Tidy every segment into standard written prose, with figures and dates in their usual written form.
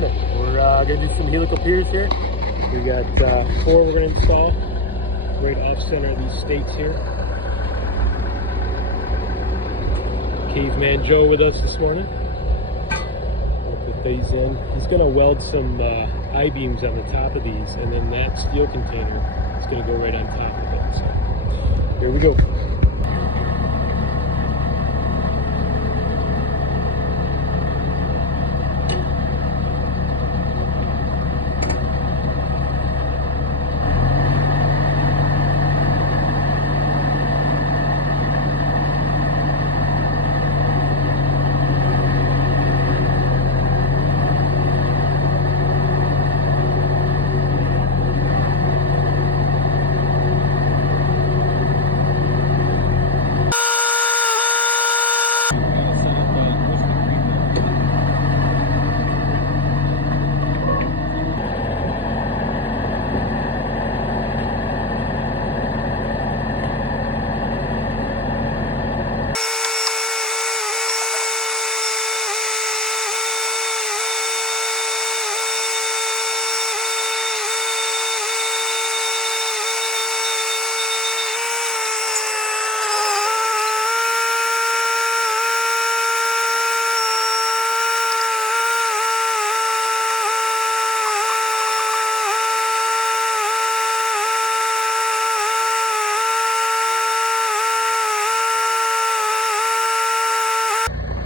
morning. We're going to do some helical piers here. We got 4 we're going to install right off center of these stakes here. Caveman Joe with us this morning. We'll put these in. He's going to weld some I-beams on the top of these, and then that steel container is going to go right on top of it. So here we go.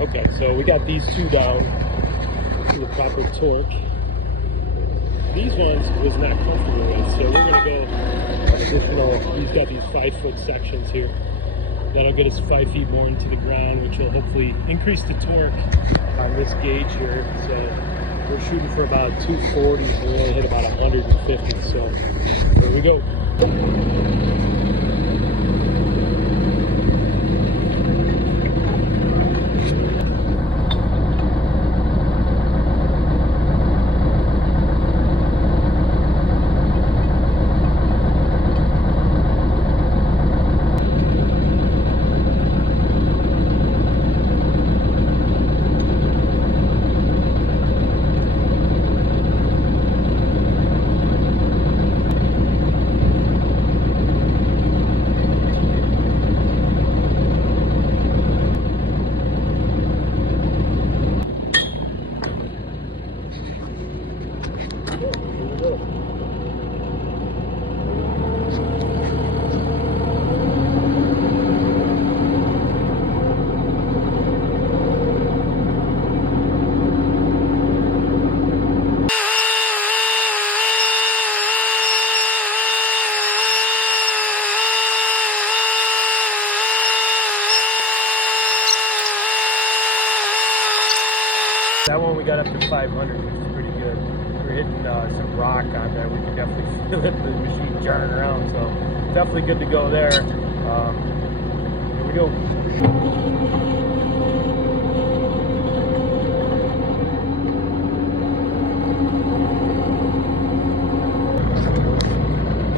Okay, so we got these 2 down to the proper torque. These ones was not comfortable with, so we're going to go additional. We've got these 5-foot sections here. That'll get us 5 feet more into the ground, which will hopefully increase the torque on this gauge here. So we're shooting for about 240, and we only hit about 150. So here we go. That one we got up to 500, which is pretty good. We're hitting some rock on there. We can definitely feel it, the machine jarring around, so definitely good to go there. Here we go.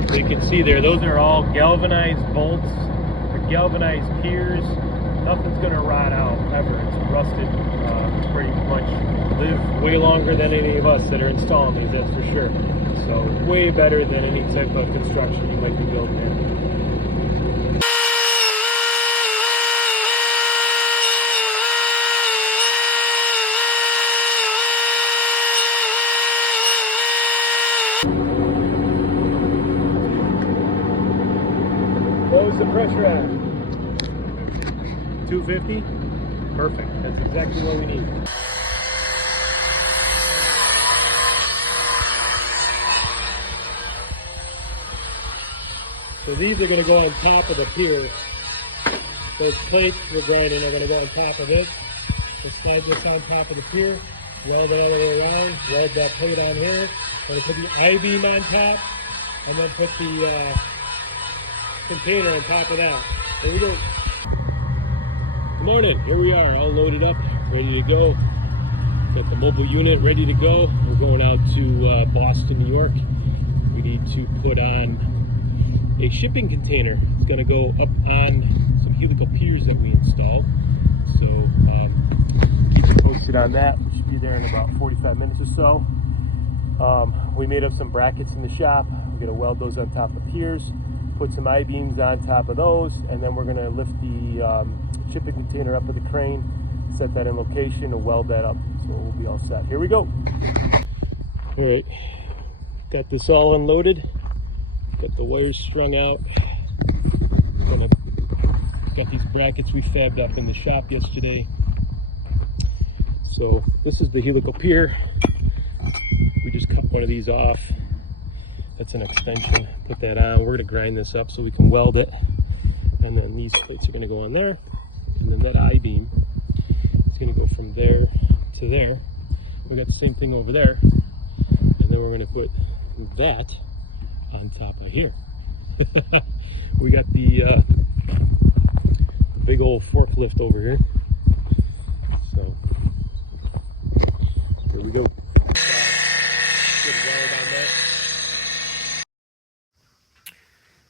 So you can see there, those are all galvanized bolts, or galvanized piers. Nothing's going to rot out ever. It's rusted. Pretty much live way longer than any of us that are installing these, that's for sure. So way better than any type of construction you might be building in. What was the pressure at? 250? Perfect. That's exactly what we need. So these are going to go on top of the pier. Those plates we're grinding are going to go on top of it. We'll slide this on top of the pier, weld it all the way around, weld that plate on here. We're going to put the I-beam on top, and then put the container on top of that. There we go. Good morning, here we are, all loaded up, ready to go. Got the mobile unit ready to go. We're going out to Boston, New York. We need to put on a shipping container. It's going to go up on some helical piers that we installed. So keep keep you posted on that. We should be there in about 45 minutes or so. We made up some brackets in the shop. We're going to weld those on top of piers, put some I-beams on top of those, and then we're going to lift the shipping container up with the crane, set that in location, and weld that up. So we'll be all set. Here we go. All right, got this all unloaded. Got the wires strung out. Got these brackets we fabbed up in the shop yesterday. So this is the Helical Pier. We just cut one of these off. That's an extension. Put that on. We're going to grind this up so we can weld it. And then these plates are going to go on there. And then that I-beam is going to go from there to there. We got the same thing over there. And then we're going to put that on top of here. We got the big old forklift over here. So here we go.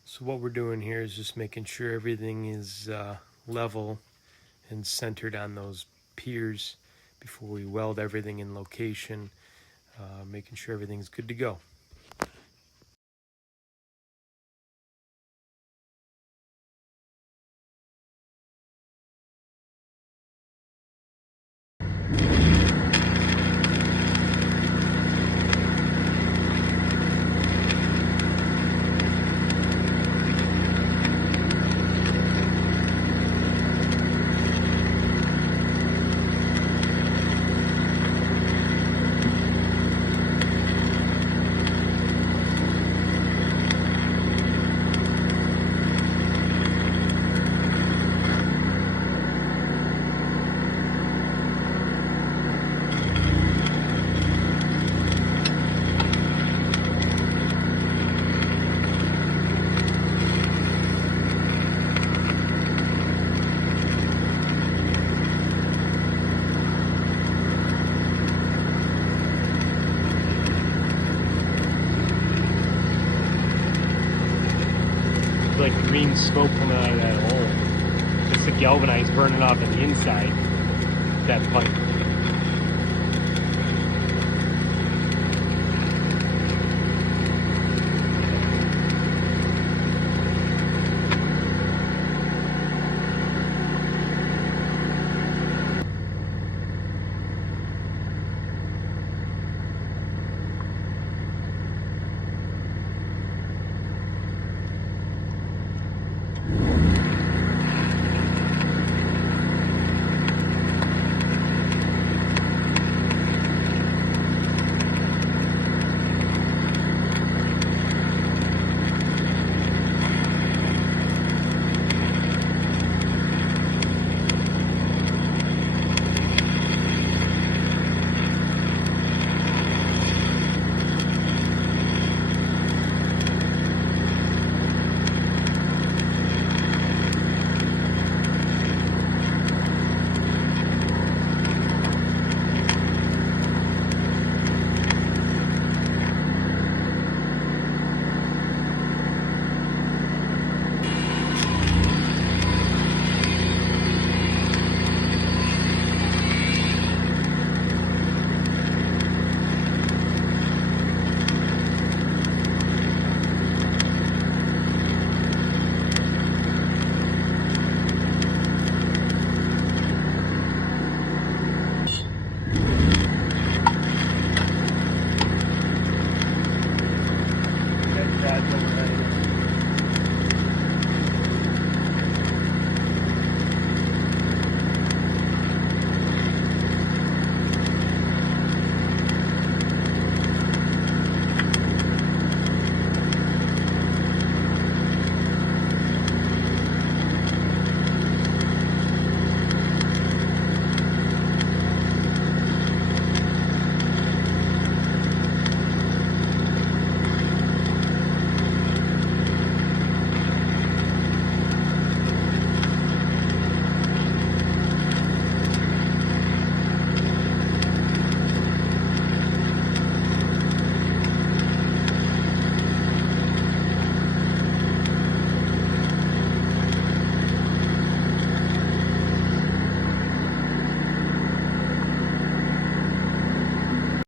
So what we're doing here is just making sure everything is level and centered on those piers before we weld everything in location, making sure everything's good to go. Like green smoke coming out of that hole. It's the galvanized burning off on the inside. That pipe.